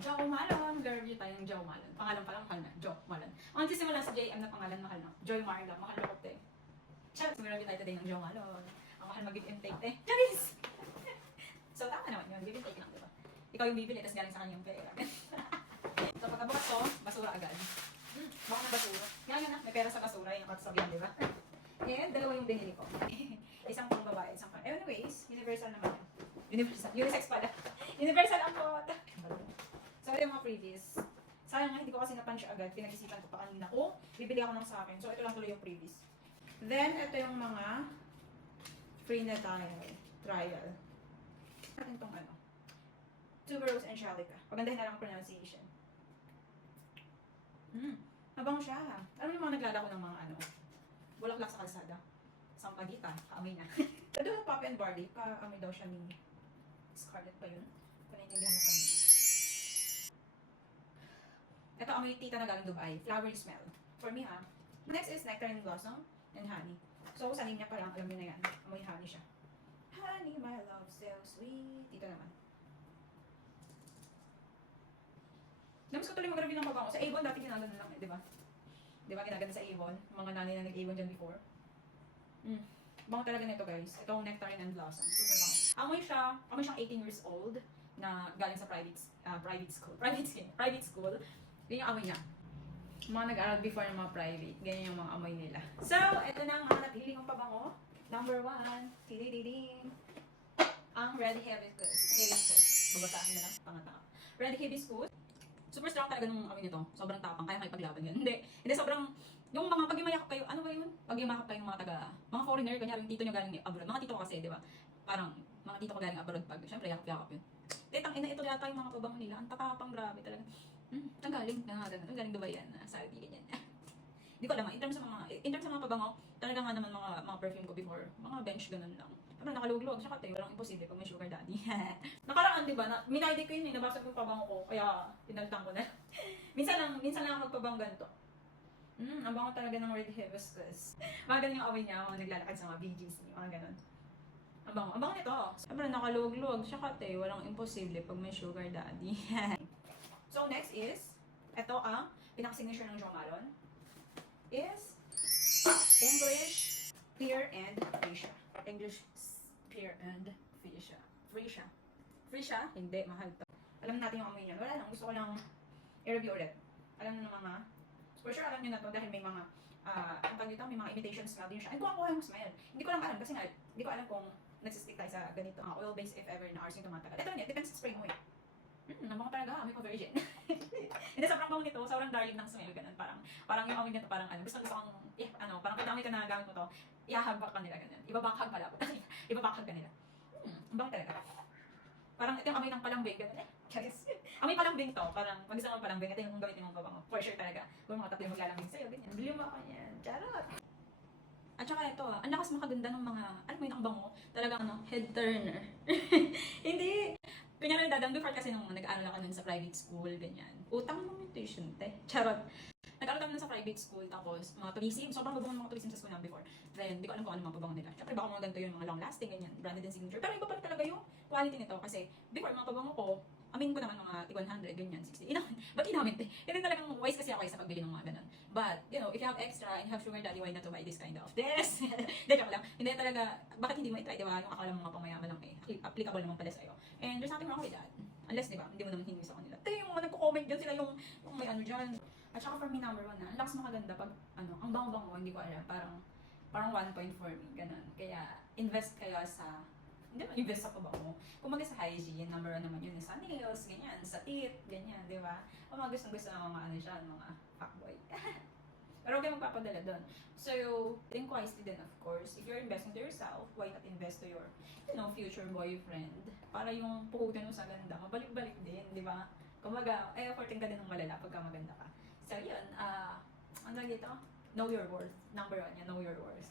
Jo Malon. Mag-review tayo ng Jo Malon. Pangalan pa lang, mahal na. Jo Malon. Ang nagsisimula sa JM na pangalan, mahal na. Joy Marla, mahal na kote. Chat, mag-review tayo today ng Jo Malon. Ang mahal mag-give and take, eh. Charis! So, tama naman yun. Give and take lang, diba? Ikaw yung bibili, tapos galing sa kanya yung pera. So, pagkabukas ko, basura agad. Baka na basura. Yan na, may pera sa basura, yung katasabihan, diba? And, dalawa yung binili ko. Isang pang babae, isang pang... Anyways, universal naman yun. Universal. Unisex pala. Universal ang pot. So, ito yung mga previous. Sayang nga, hindi ko kasi na-punch agad. Pinag-isipan ko pa kanina. Oh, bibili ako ng sa akin. So, ito lang tuloy yung previous. Then, ito yung mga free na trial. Natin itong ano. Tuberose Angelica. Pagandahin na lang ang pronunciation. Habang siya. Alam mo yung mga naglalako ng mga ano, bulaklak sa kalsada. Sampagita, kaamoy na. Ito yung Poppy and Barley, kaamoy daw siya ni Scarlett pa yun. Kung naintindihan mo kanina. Ito amoy tita na galing Dubai. Flowery smell. For me ha. Next is Nectarine Blossom and Honey. So sa name niya pa lang, alam niyo na yan. Amoy honey siya. Honey, my love, so sweet. Dito naman. Namiss ko tuloy mag-review ng pabango. Sa Avon, dati ginagano lang eh, di ba? Di ba ginagano sa Avon? Mga nanay na nag-Avon dyan before. Bango talaga nito guys. Itong Nectarine and Blossom. Super bango. Amoy siyang 18 years old na galing sa private school. Private school. Yun yung amoy niya. Mga nag-aral before ng mga private. Ganyan yung mga amoy nila. So, ito na ang mga napili kong pabango. Number 1. Tidididing. Ang Red Hibiscus. Babasahin na lang. Pangataka. Red Hibiscus. Super strong talaga nung amoy nito. Sobrang tapang. Kaya makipaglaban yan. Hindi sobrang... Yung mga pag yumayakap kayo, ano ba yun? Pag yumayakap kayo ng mga foreigner, kanya yung tito nyo galing abroad. Mga tito ko kasi, di ba? Parang, mga tito ko galing abroad pag, syempre, yakap-yakap yun. Tang ina, ito yata yung mga pabango nila. Ang tatapang, grabe talaga. Ang galing, ang galing Dubai yan. Saudi, ganyan. Hindi ko alam, in terms sa mga pabango, talaga nga naman mga perfume ko before, mga bench, ganun lang. Parang nakalugluwag, siya kate, parang imposible pag may sugar daddy. Nakaraan, di ba? Minayday ko yun eh, nabasag yung pabango ko, kaya tinaltang ko na. minsan lang ako magpabango ganito. Ang bango talaga ng Red Hibiscus. Mga ganun yung amoy niya, mga naglalakad sa mga BGs, mga ganun. Ang bango nito. Siyempre nakalugluwag, siya kate, walang imposible pag may sugar daddy. So next is, ito ang pinaka-signature ng Jo Malon, is English Pear and Freesia. English Pear and Freesia. Freesia? Hindi, mahal to. Alam natin yung amoy niya. Wala lang, gusto ko lang i-review ulit. Alam na ng mga, for sure alam niyo na to dahil may mga, may mga imitation smell din siya. Ay, kuha yung smell. Hindi ko lang alam kasi nga, hindi ko alam kung nagsistick tayo sa ganito, oil-based if ever na ours yung tumatagal. Ito niya, depends sa spray mo eh. Nabango talaga, amoy ko virgin. Hindi, sobrang bango nito, sobrang darling ng smell, ganun. Parang yung amoy nito, parang ano, gusto kong, parang kung amoy ka na gamit mo to, ihahagbak ka nila, ganun. Ibabanghag pala, ibabanghag ka nila. Ang bango talaga. Parang ito yung amoy ng palambing, ganun eh. Charis. Amoy palambing to, parang pag gusto mo palambing, ito yung gamitin mong pabango. For sure talaga. Kung mga tatlo yung maglalambing sa'yo, ganyan. Bili mo ako yan. Charot. At saka ito, ang lakas makaganda ng mga, alam mo yun, ang bango, talagang head turner. Hindi. Kunyari dadang before kasi nung nag-aaral ako nun sa private school, ganyan. Utang mo yung tuition, te. Charot. Nag-aaral kami nun sa private school, tapos mga tulisim, sobrang babango ng mga tulisim sa school namin before. Then, hindi ko alam kung ano mga pabango nila. Siyempre, baka mga ganito yung mga long lasting, ganyan, branded and signature. Pero iba pa rin talaga yung quality nito, kasi before, mga pabango ko, amin ko naman mga 100, ganyan, 60. Ba't inamin, te? Hindi talagang wise kasi ako sa pagbili ng mga ganun. But, you know, if you have extra and you have sugar daddy, why not to buy this kind of this? Hindi, joke lang. Hindi talaga, bakit hindi mo i-try, diba? Yung akala mga pamayaman lang eh. Applicable naman pala sa'yo. And there's nothing wrong with that. Unless, diba, hindi mo naman hingi sa kanila. Tayo yung mga nagko-comment dyan, sila yung may ano dyan. At saka for me, number 1 na, ang lakas makaganda pag, ang bango-bango, hindi ko alam, parang 1 point for me, ganun. Kaya, invest kayo sa, hindi mo invest sa pabango. Kung mag sa hygiene, number 1 naman yun, sa nails, ganyan, sa teeth, ganyan, diba? O mga gustong-gusto ng mga ano dyan, mga fuckboy. Pero huwag kayo magpapadala doon. So, think wisely din, of course. If you're investing to yourself, why not invest to your, future boyfriend? Para yung puhugan mo sa ganda, mabalik-balik din, di ba? Kumbaga, efforting ka din ng malala pagka maganda ka. So, yun, ano dito? Know your worth. Number 1 yan, know your worth.